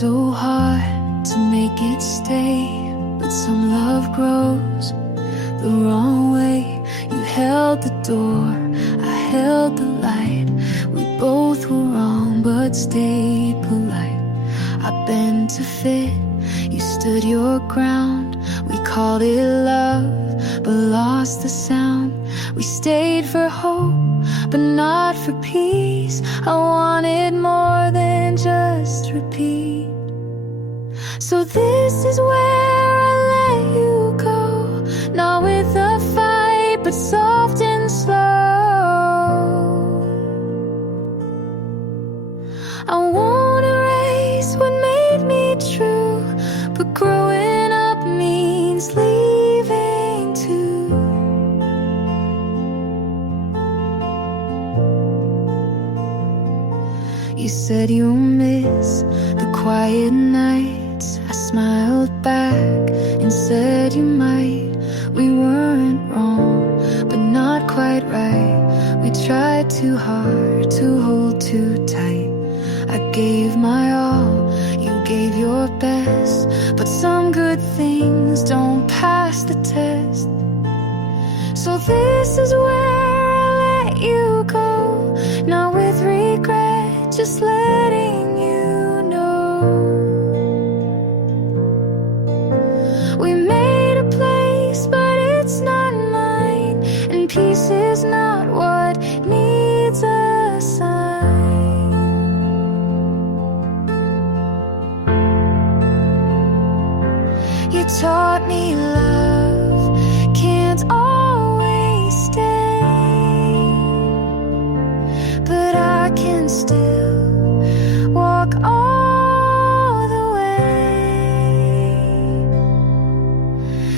so hard to make it stay, but some love grows the wrong way. You held the door, I held the light. We both were wrong but stayed polite. I bent to fit, you stood your ground. We called it love but lost the sound. We stayed for hope but not for peace. I wanted more than just repeat. So this is where I let you go, not with a fight but soft and slow. I won't erase what made me true, but growing up means leaving too. You said you'll miss the quiet nights. I smiled back and said you might. We weren't wrong, but not quite right. We tried too hard to hold too tight. I gave my all, you gave your best, but some good things don't pass the test. So this is where I let you go, not with regret, just letting you know. We made a place, but it's not mine, and peace is not what needs a sign. You taught me love can't always stay, but I can still walk all the way.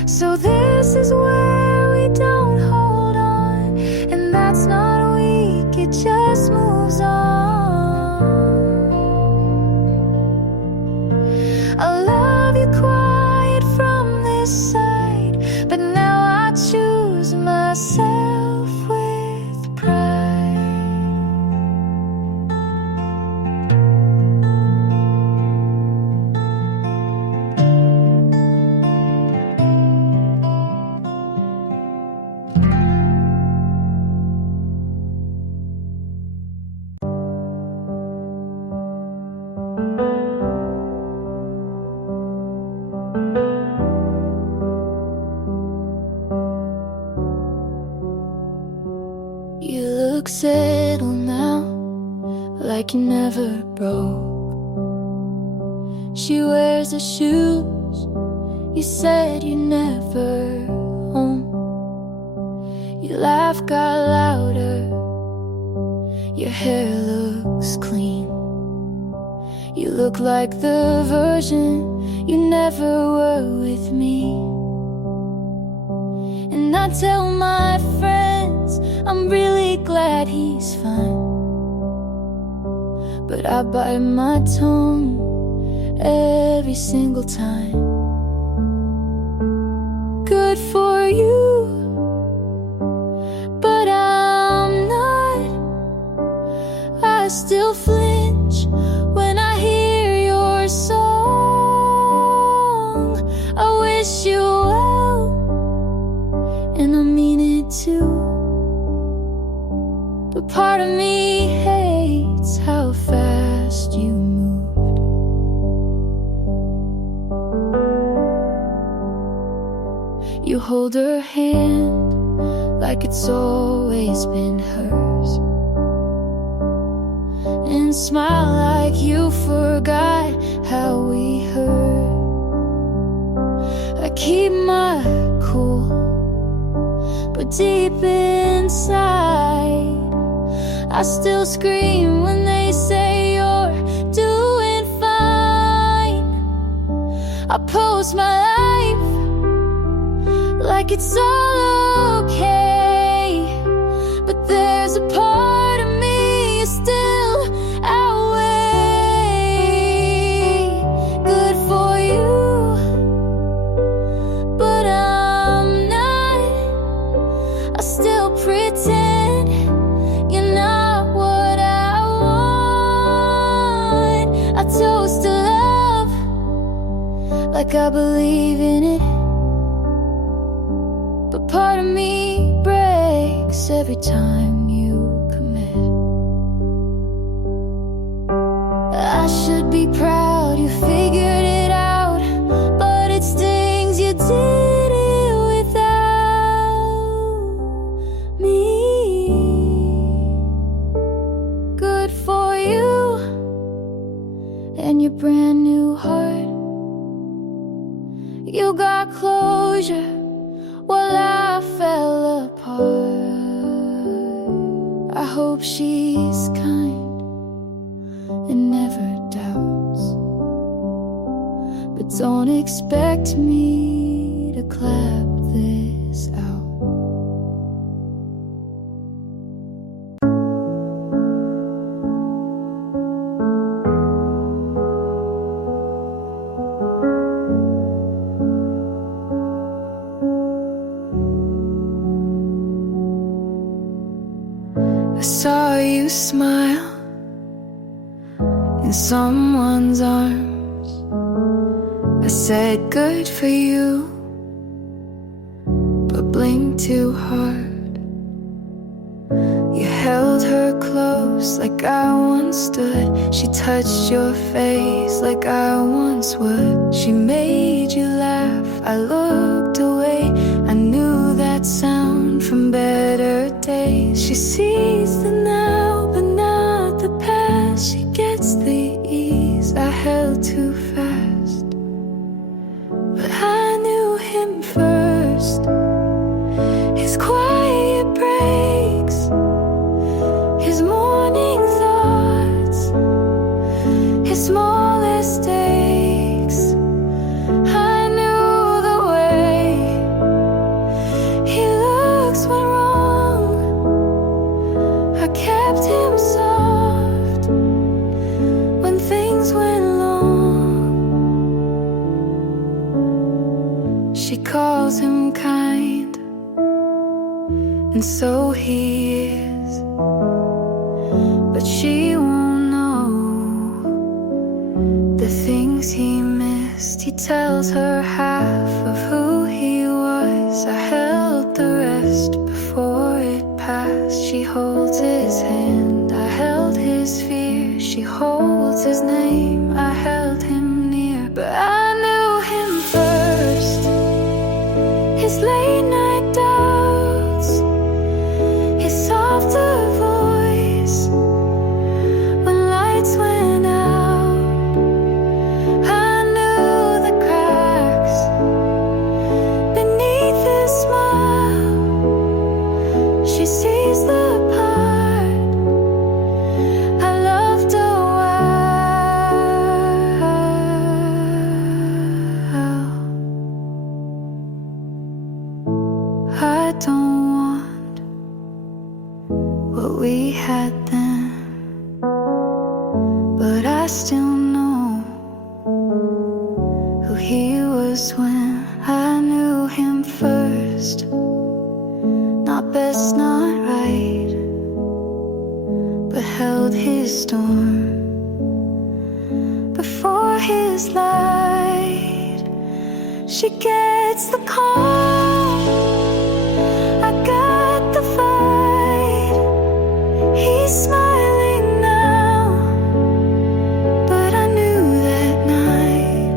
So this is where we don't hold on, and that's not weak, it just moves on. I love you quiet from this side, but now I choose myself with pride. You look settled now, like you never broke. She wears the shoes you said you never own. Your laugh got louder, your hair looks clean. You look like the version you never were with me. And I tell my friends I'm really glad he's fine, but I bite my tongue every single time. Good for you, but I'm not. I still flinch when I hear your song. I wish you well, and I mean it too. But part of me hates how fast you moved. You hold her hand like it's always been hers, and smile like you forgot how we hurt. I keep my cool, but deep inside I still scream when they say you're doing fine. I post my life like it's all okay, but there's a part of me still outweigh. Good for you, but I'm not. I still pretend you're not what I want. I toast to love like I believe in it. But part of me breaks every time you commit. I should be proud you figured it out, but it stings you did it without me. Good for you and your brand new heart. You got closure while I fell apart. I hope she's kind and never doubts, but don't expect me to clap this out. I saw you smile in someone's arms. I said good for you, but blinked too hard. You held her close like I once stood. She touched your face like I once would. She made you laugh, I looked away. I knew that sound from better days. She sees the now, but not the past. She gets the ease I held too fast. But I knew him first. His quiet breaks, his morning thoughts, his smallest aches. I knew the way he looks when wrong. I kept him soft when things went long. She calls him kind, and so he is, but she won't know the things he missed. He tells her half of who he was. I held the rest before it passed. She holds his hand, I held his fear. She holds his name, I held him near. But I knew him first. His late night doubts, his softer voice when lights went out. I knew the cracks beneath his smile. She sees the part I loved a while. I don't want what we had then, but I still know who he was when I knew him first. Not best, not right, but held his storm before his light. She gets the call, I got the fight. He's smiling now, but I knew that night.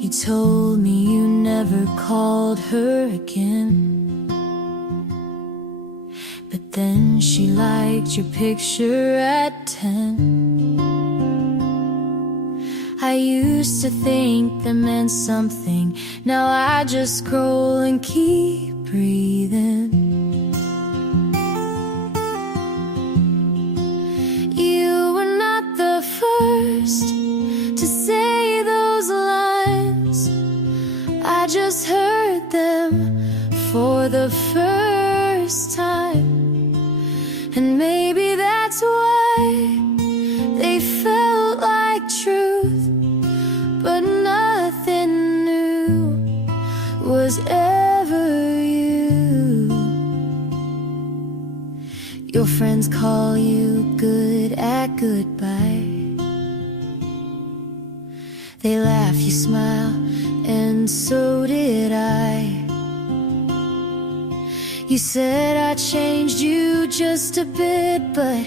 You told me you never called her again, but then she liked your picture at 10. I used to think that meant something. Now I just scroll and keep breathing. You were not the first to say those lines. I just heard them for the first time, and maybe that's why they felt like truth. friends call you good at goodbye. They laugh, you smile, and so did I. You said I changed you just a bit, but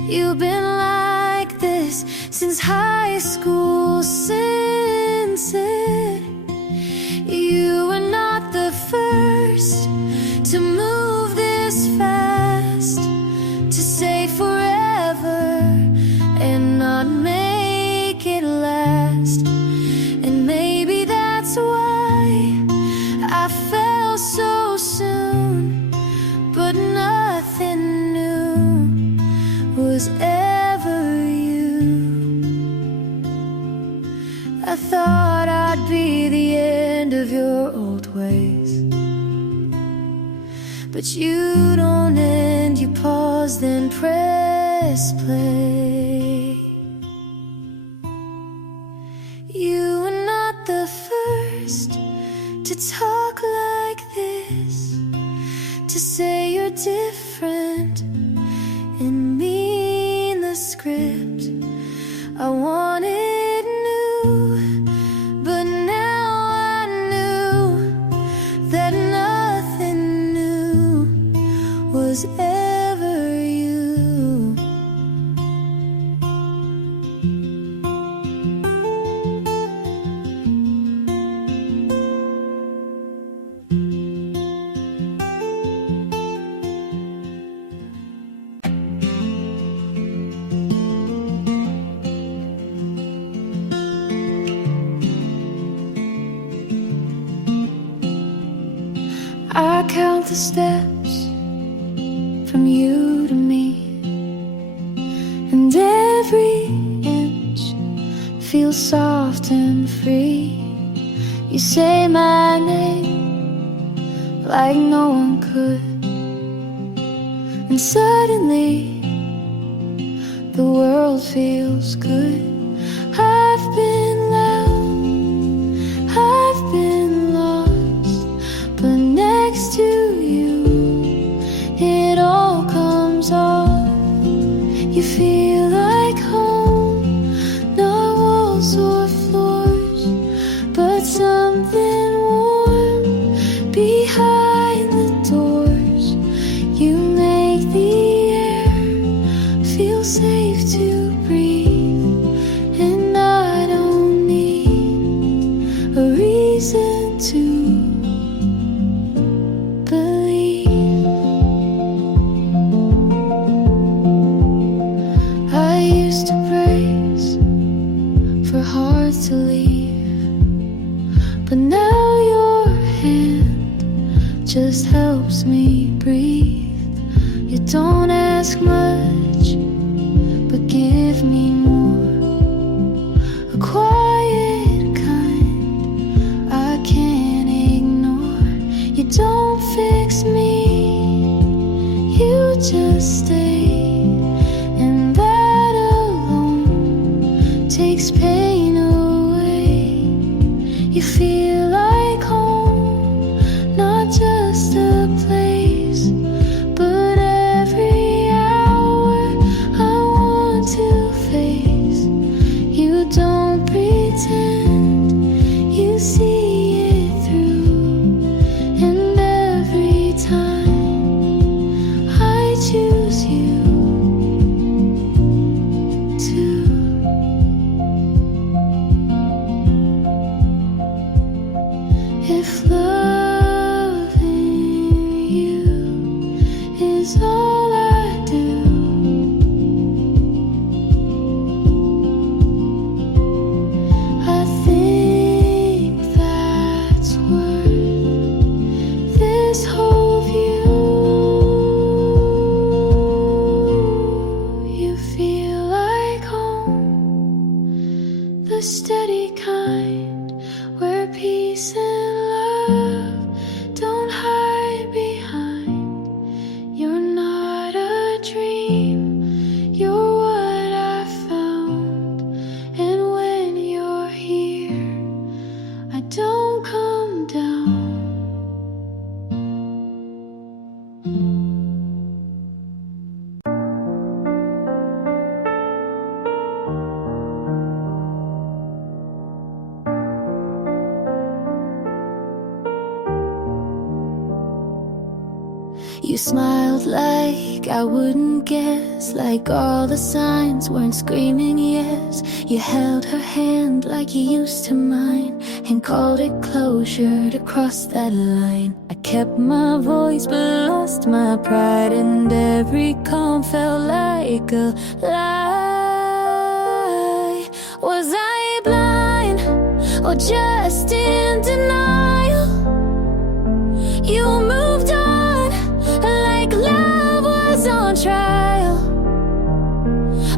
you've been like this since high school. Since it, you were not the first to move this fast, to say forever and not make it last. And maybe that's why I fell so soon, but nothing new was ever you. I thought I'd be the end of your old ways, but you don't end, you pause, then press play. You were not the first to talk like this, to say you're different and mean the script. I wanted new, but now I knew that nothing new was ever you. I count the steps from you to me, and every inch feels soft and free. You say my name like no one could, and suddenly the world feels good. I've been loud, I've been lost, but next to you it all comes off. You feel like home, not walls or floors, but something warm behind the doors. You make the air feel safe to breathe, and I don't need a reason to believe. I used to brace for hearts to leave, but now your hand just helps me breathe. You don't ask much, but give me more, a quiet kind I can't ignore. You don't fix me, you just stay, and that alone takes pain away. You feel like home, not just a place, but every hour I want to face. You don't pretend, you see it through, and every time I choose you too. If loving you is all I do, I think that's worth this whole view. You feel like home, the steady kind, where peace and love don't hide behind. You're not a dream, you're what I found. And when you're here, I don't come down. You smiled like I wouldn't guess, like all the signs weren't screaming yes. You held her hand like you used to mine, and called it closure to cross that line. I kept my voice but lost my pride, and every calm felt like a lie. Was I blind or just in denial? You moved on like love was on trial.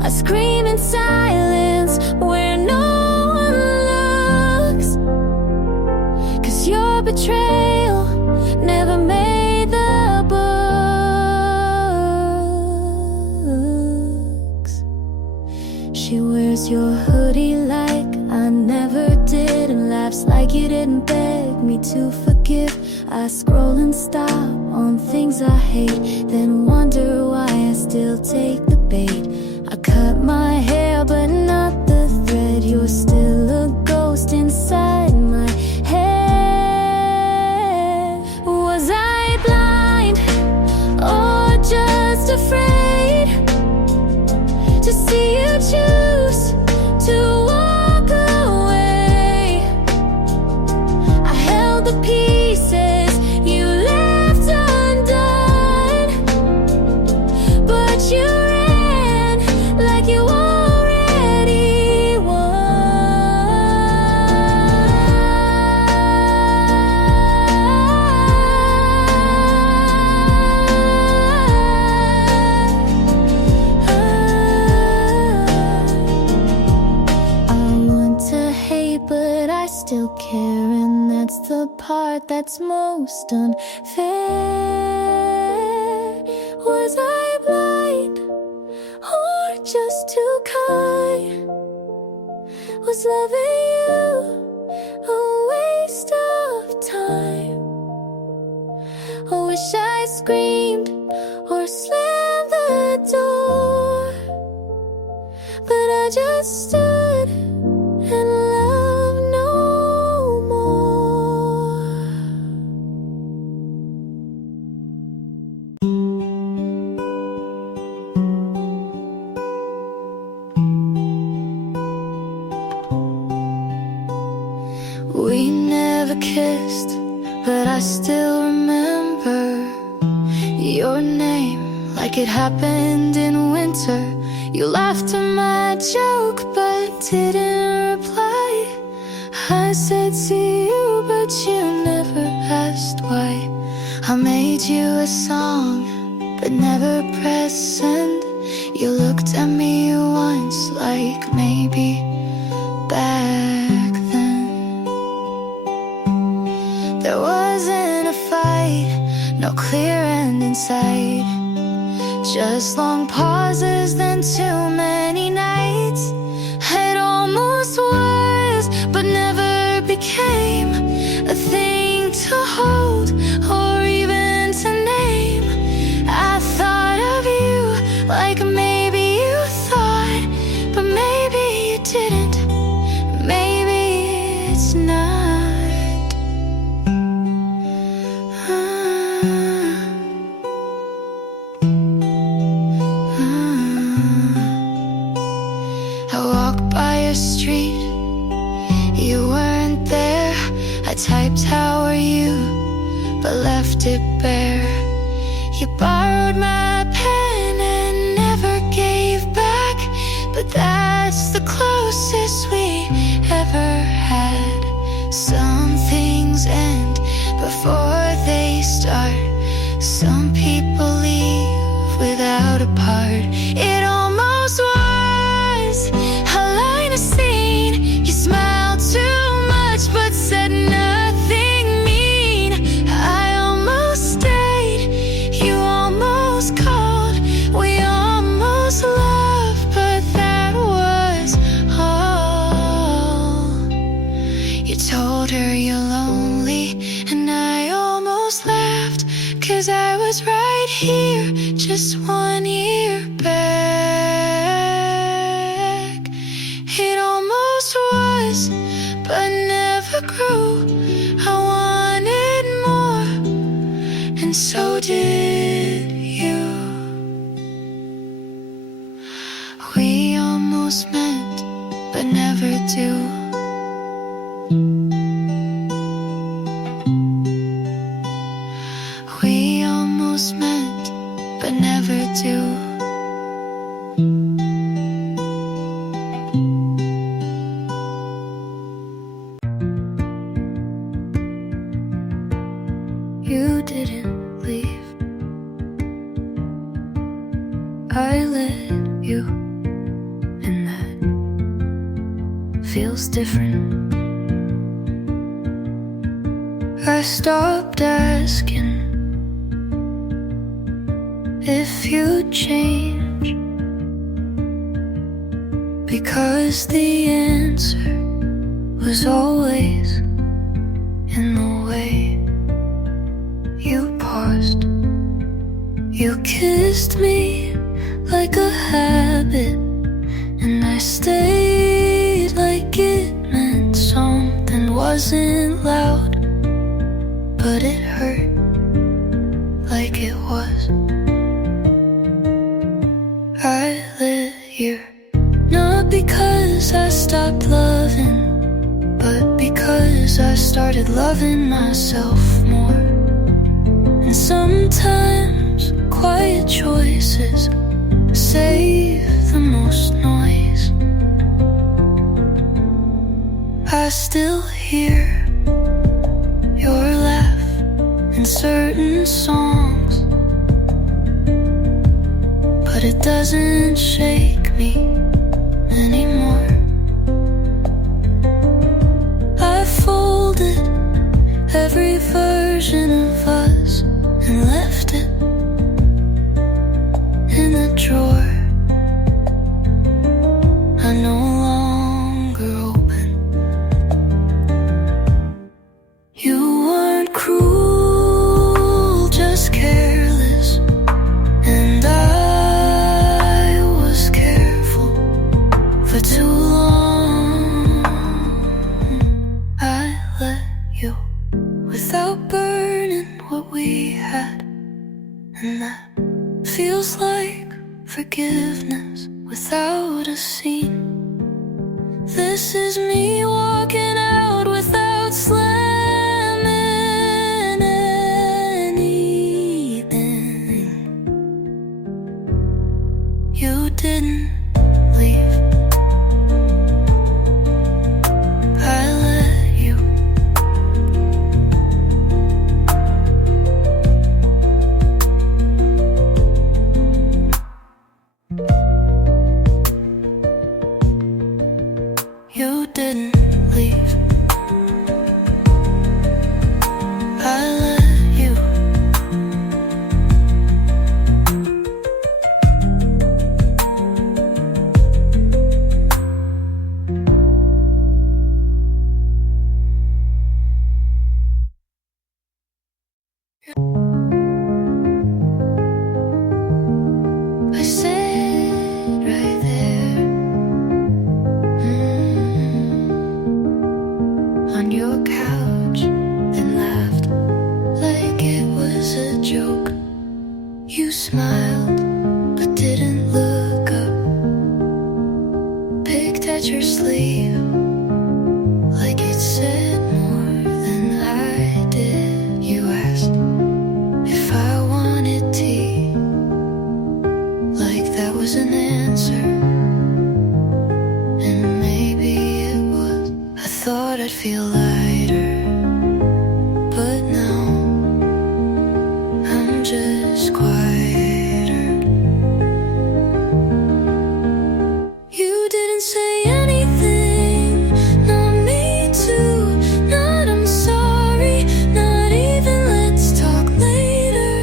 I scream in silence where no one looks, 'cause your betrayal never made the books. She wears your hoodie like I never did, and laughs like you didn't beg me to forgive. I scroll and stop on things I hate, then wonder why I still take the bait. I cut my hair but not the thread. You're still a ghost inside my head. Was I blind or just afraid to see you choose to walk away? I held the pieces you left undone, but you ran like you already won. I want to hate, but I still care, and that's the part that's most unfair. Was I blind or just too kind? Was loving you a waste of time? I wish I screamed or slammed the door, but I just stood and loved no more. We never kissed, but I still remember your name like it happened in winter. You laughed at my joke but didn't reply. I said see you, but you never asked why. I made you a song but never pressed send. You looked at me once like maybe back then. There wasn't a fight, no clear end in sight, just long pauses, then too many nights. It almost was, but never became a thing to hold or even to name. I thought of you like maybe you thought, but maybe you didn't. Maybe it's not. I walked by your street, you weren't there. I typed how are you, but left it bare. You borrowed my pen and never gave back, but that's the closest we ever had. Some things end before they start. Some people leave without a part. It almost was a line of scene. You smiled too much but said nothing mean. I almost stayed, you almost called, we almost loved, but that was all. You told her you're lonely, and I almost laughed, 'cause I was right here just 1 year back. It almost was, but never grew. I wanted more, and so did feels different. I stopped asking if you'd change, because the answer was always in the way you paused. You kissed me like a habit, and I stayed like it meant something. Wasn't loud, but it hurt like it was. I lit you, not because I stopped loving, but because I started loving myself more. And sometimes quiet choices save the most noise. I still hear your laugh in certain songs, but it doesn't shake me anymore. I folded every version of us and left it in a drawer. I no longer open. You weren't cruel, just careless, and I was careful for too long. I let you without burning what we had, and that feels like forgiveness without a scene. This is me walking out without slamming anything. You didn't leave. I let you. You didn't leave. I let you. I sat right there, on your couch, and laughed like it was a joke. You smiled but didn't look up, picked at your sleeve like it said more than I did. You asked if I wanted tea, like that was an answer. And maybe it was. I thought I'd feel lighter, but now I'm just quieter. You didn't say anything, not me too, not I'm sorry, not even let's talk later.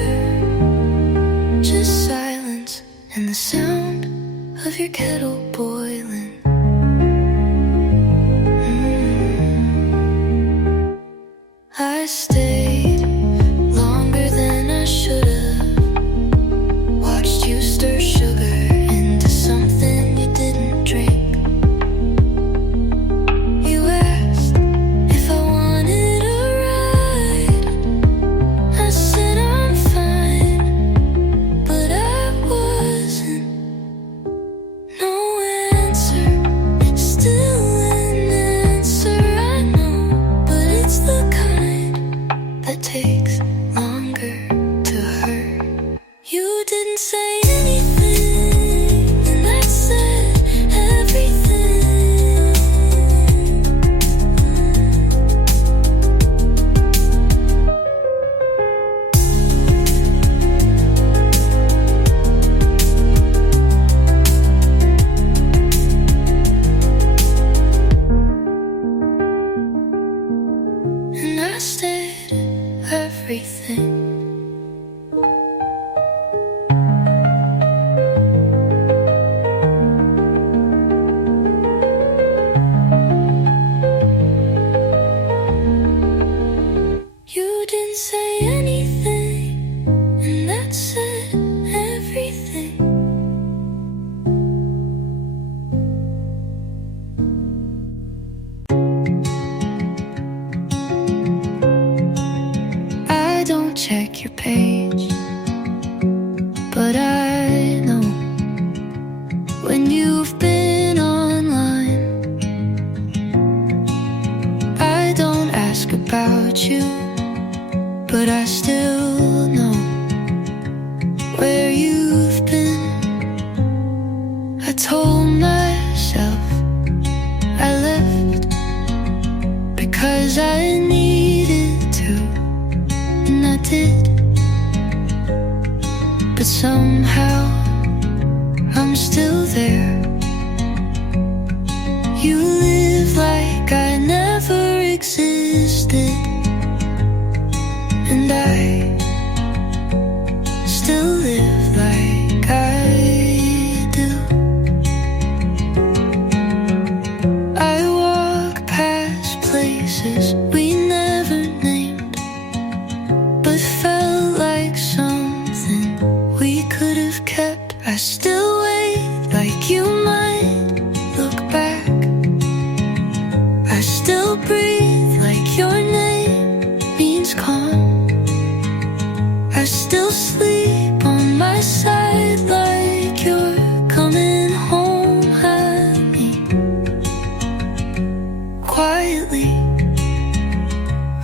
Just silence and the sound of your kettle boiling. but I still know where you've been. I told myself I left because I needed to, and I did. But somehow I'm still there. You live like I never existed, and I still live like I do. I walk past places we never named, but felt like something we could have kept. I still wait like you might look back. I still breathe like your name means calm. I still sleep on my side like you're coming home at me quietly.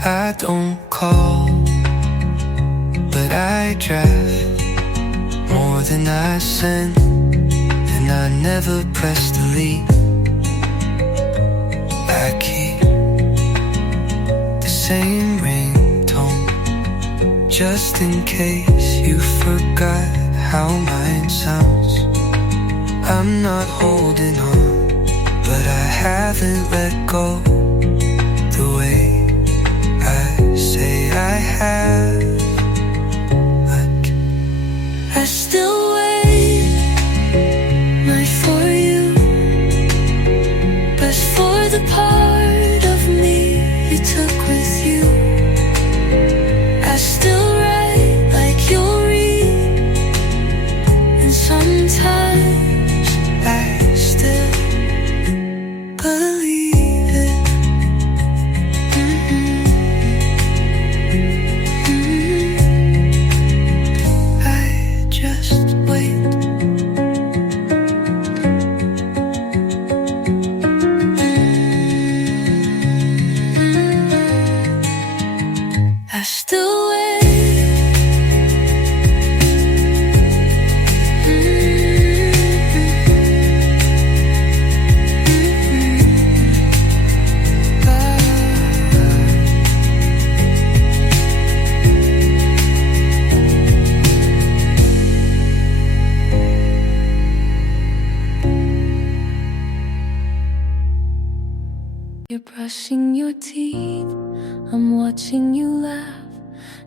I don't call, but I draft more than I send, and I never press delete. I keep the same ringtone just in case you forgot how mine sounds. I'm not holding on, but I haven't let go the way I say I have. Like I still wait, not for you, but for the part of me you took with you. I still write like you'll read, and sometimes I still believe it. I just wait. I still wait. You're brushing your teeth, I'm watching you laugh,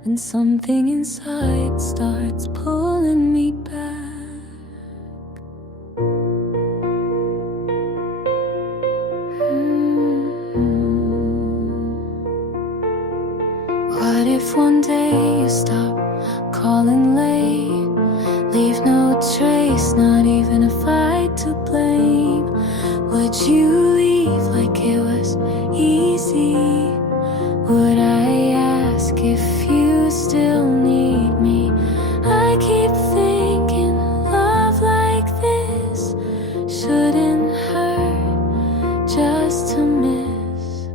and something inside starts pulling me back. What if one day you stop calling late, leave no trace, not even a fight to blame? Would you leave like it was easy? Would I ask if you still need me? I keep thinking love like this shouldn't hurt just to miss.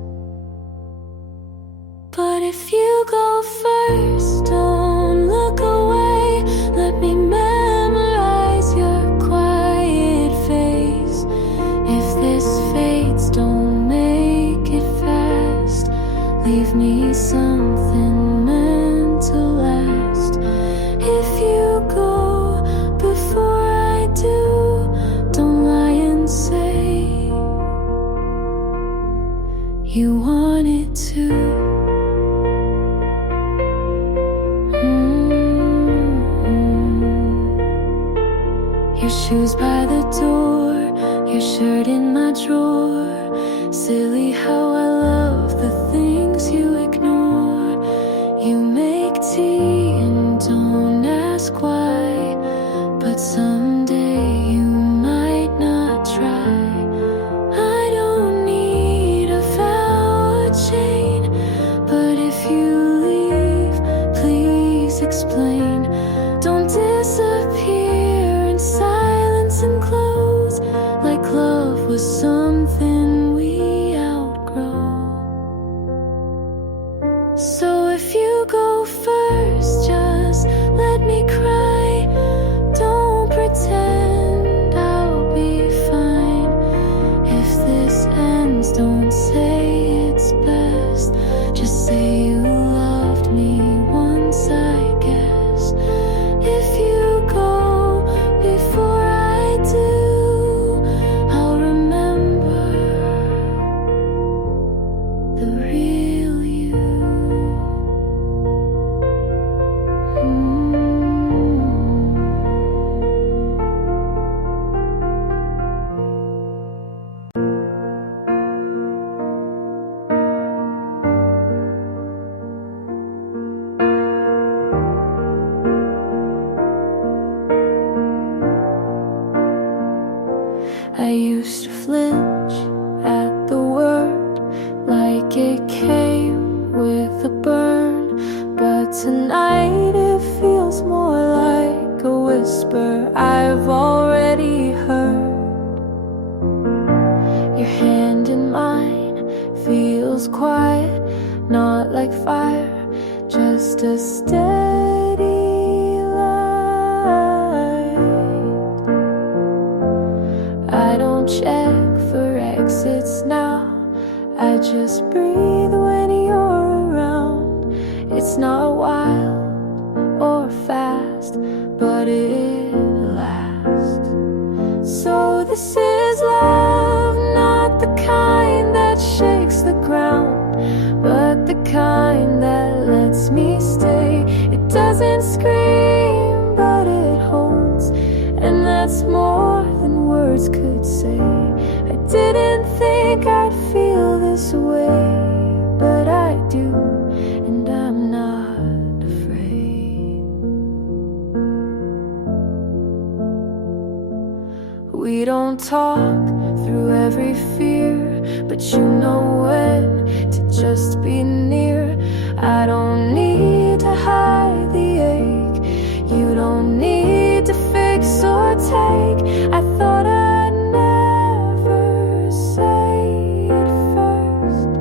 But if you go first, don't look away. Let me memorize your quiet face. If this fades, don't make it fast. Leave me something meant to last. If you go before I do, don't lie and say you wanted to. Your shoes by the door, your shirt in my drawer. Silly how I love the things you ignore. You make tea and don't ask why, but someday you might not try. I don't need a vow or chain, but if you leave, please explain. Don't disappear in silence and close, like love was something we outgrew. hand in mine feels quiet, not like fire, just a steady light. I don't check for exits now, I just breathe when you're around. It's not wild or fast, but it lasts. So this is love, not the kind that shakes the ground, but the kind that lets me stay. It doesn't scream, but it holds, and that's more than words could say. I didn't think I'd feel this way, but I do, and I'm not afraid. We don't talk through every fear, but you know when to just be near. I don't need to hide the ache, you don't need to fix or take. I thought I'd never say it first,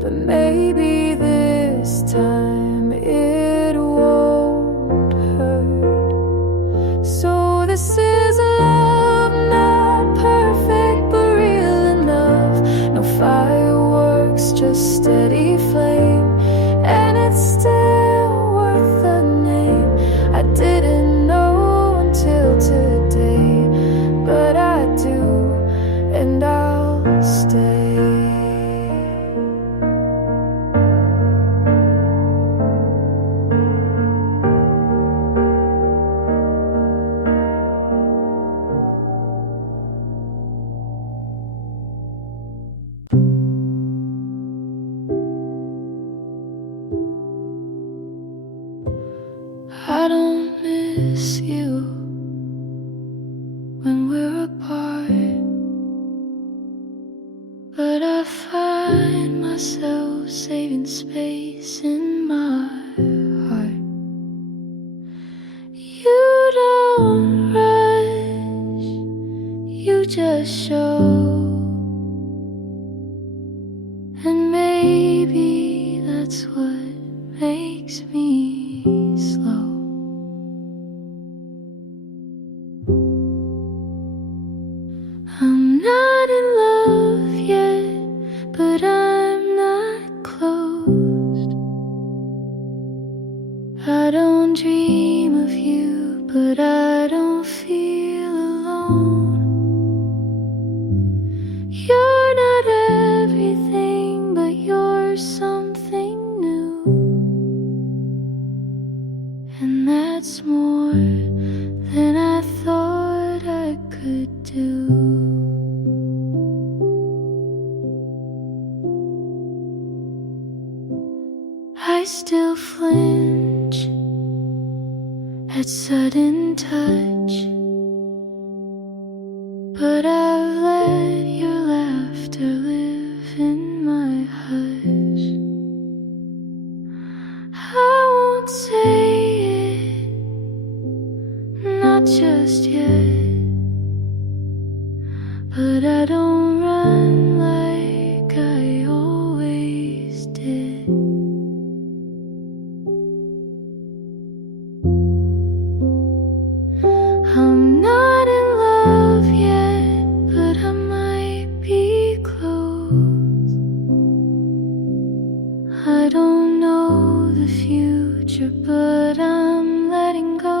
but maybe this time it won't hurt. So this is love, not perfect but real enough. No fireworks, just steady flame, and it's still worth the name. I didn't know until today, but I do, and I'll stay. I don't miss you when we're apart, but I find myself saving space in my heart. You don't rush, you just show, and maybe that's what makes me slow. I'm not in love yet, but I'm not closed. I don't dream of you, but I don't feel alone. You're not everything, but you're something new, and that's more than I thought I could do. I still flinch at sudden touch, but I've let your laughter live in my hush. I won't say it, not just yet, but I don't run like I always did. I'm not in love yet, but I might be close. I don't know the future, but I'm letting go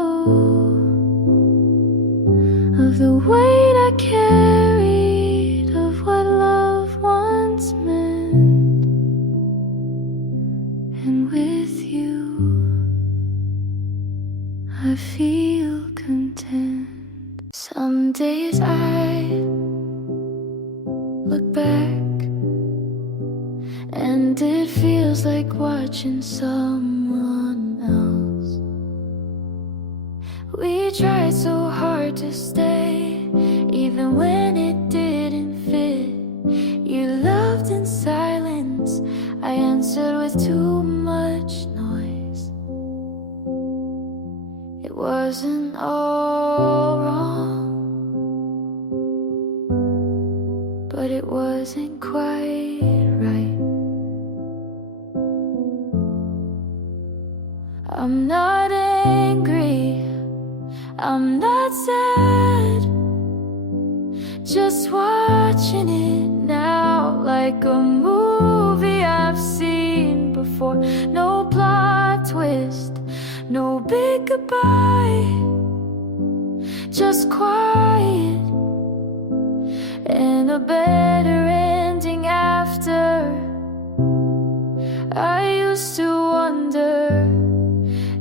of the weight I carried of what love once meant. And with you, I feel content. Some days I look back, and it feels like watching someone else. We tried so hard to stay, even when it didn't fit. You loved in silence, I answered with too much noise. It wasn't all wrong, but it wasn't quite right. I'm not angry, I'm not sad, just watching it now like a movie I've seen before. No plot twist, no big goodbye, just quiet and a better ending after. I used to wonder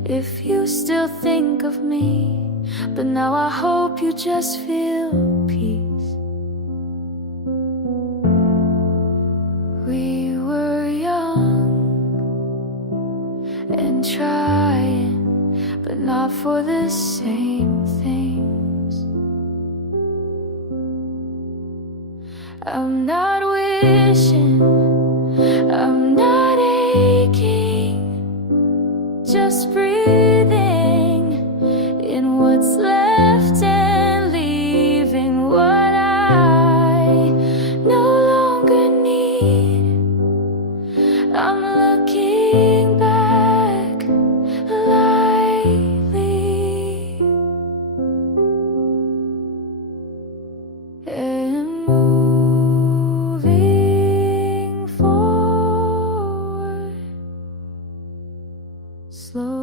if you still think of me, but now I hope you just feel peace. We were young and trying, but not for the same things. I'm not wishing, I'm not aching, just breathing in what's left and leaving what I no longer need. I'm looking back lightly and moving forward slowly.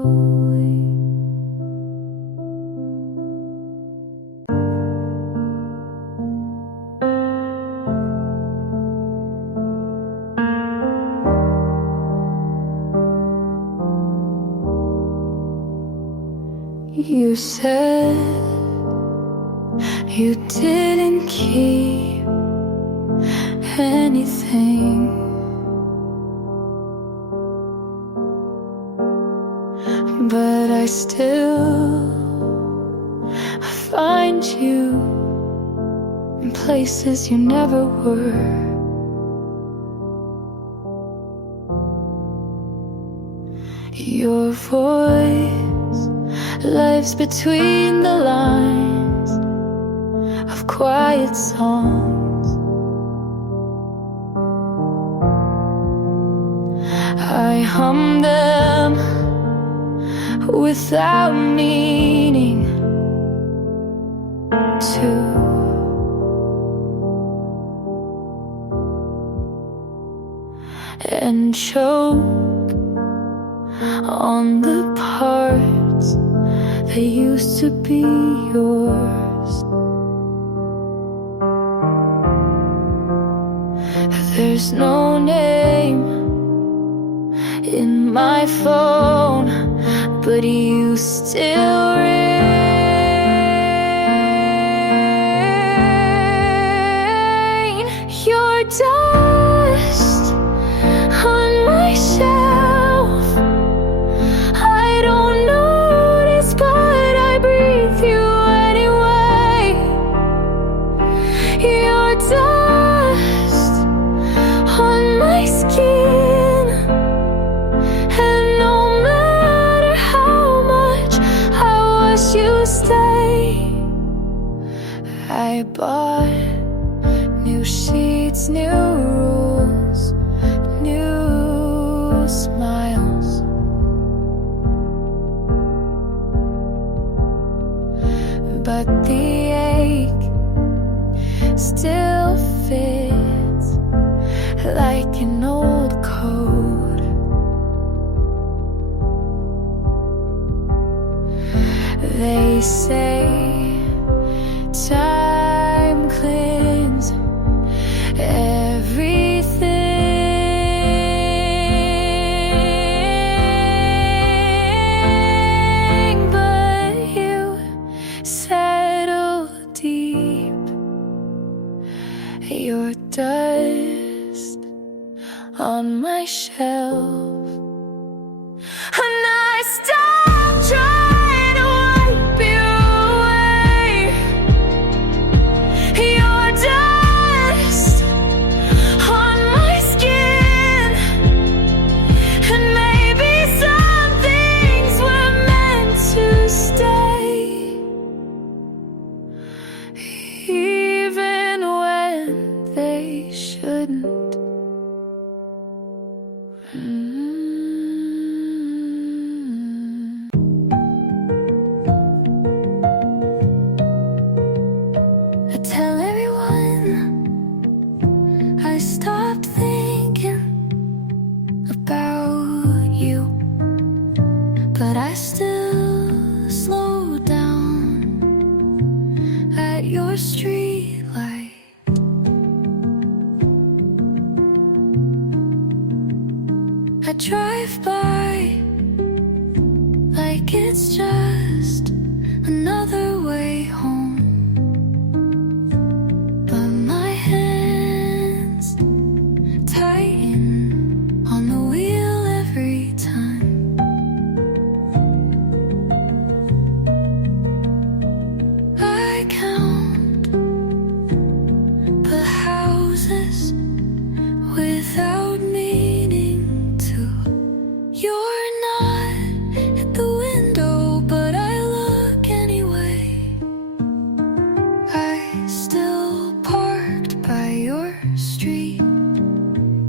You said you didn't keep anything, but I still find you in places you never were. Your voice lives between the lines of quiet songs. I hum them without meaning to. And choke on the parts that used to be yours. There's no name in my phone, but you still reign. Your dust on my shelf, I don't notice, but I breathe you anyway. Your dust on my skin, and no matter how much I wish you stay, I bought new sheets, new rules, new smiles. But the ache still fits like an old coat. They say time cleans everything, but you settle deep. Your dust on my shelf, and I stop trying to wipe you away. Your dust on my skin, and maybe some things were meant to stay, even when they stopped thinking about you, but I still slow down at your street light. I drive by like it's just another way home, but my hands tighten on the wheel every time. I count the houses without meaning to. You're not at the window, but I look anyway. I still parked by your street,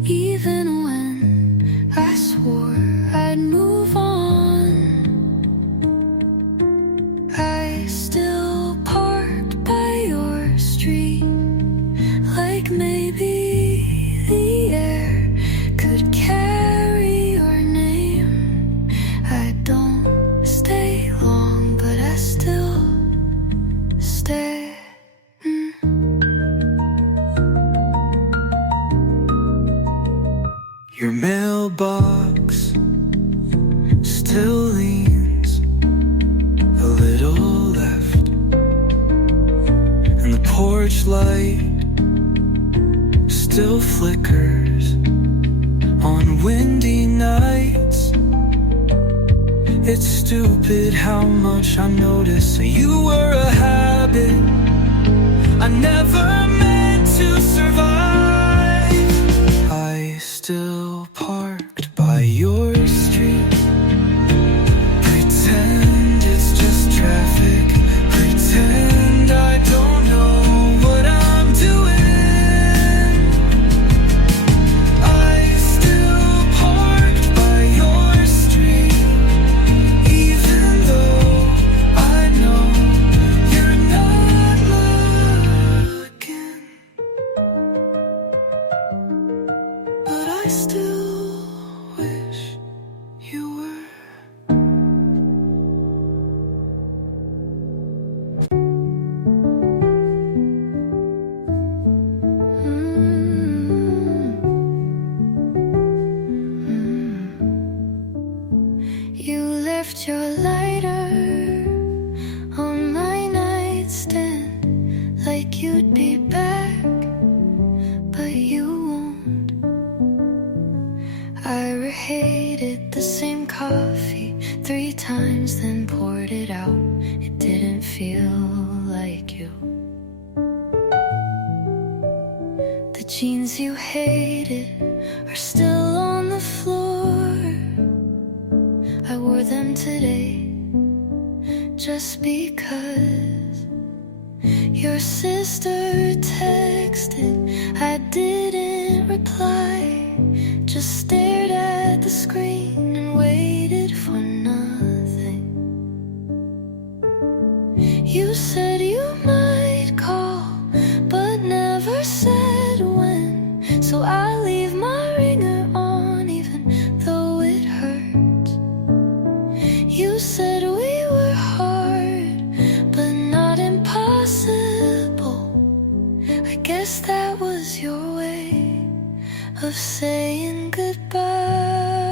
even when I swore I'd move on. I still parked by your street, like maybe the air could carry your name. I don't stay long, but I still stay. Your mailbox still leans a little left, and the porch light still flickers on windy nights. It's stupid how much I notice that you were a habit I never meant to survive. I still parked by your street, pretend it's just traffic, pretend I don't know what I'm doing. I still parked by your street, even though I know you're not looking, but I still wish you were. You left your lighter on my nightstand, like you'd be back, but you won't. I reheated the same coffee 3 times, then poured it out. It didn't feel like you. The jeans you hated are still on the floor. I wore them today just because your sister texted. I didn't reply, just stared at the screen and waited for nothing. You said you might call, but never said when, so I leave my ringer on even though it hurts. You said we were hard, but not impossible. I guess that was your way of saying goodbye.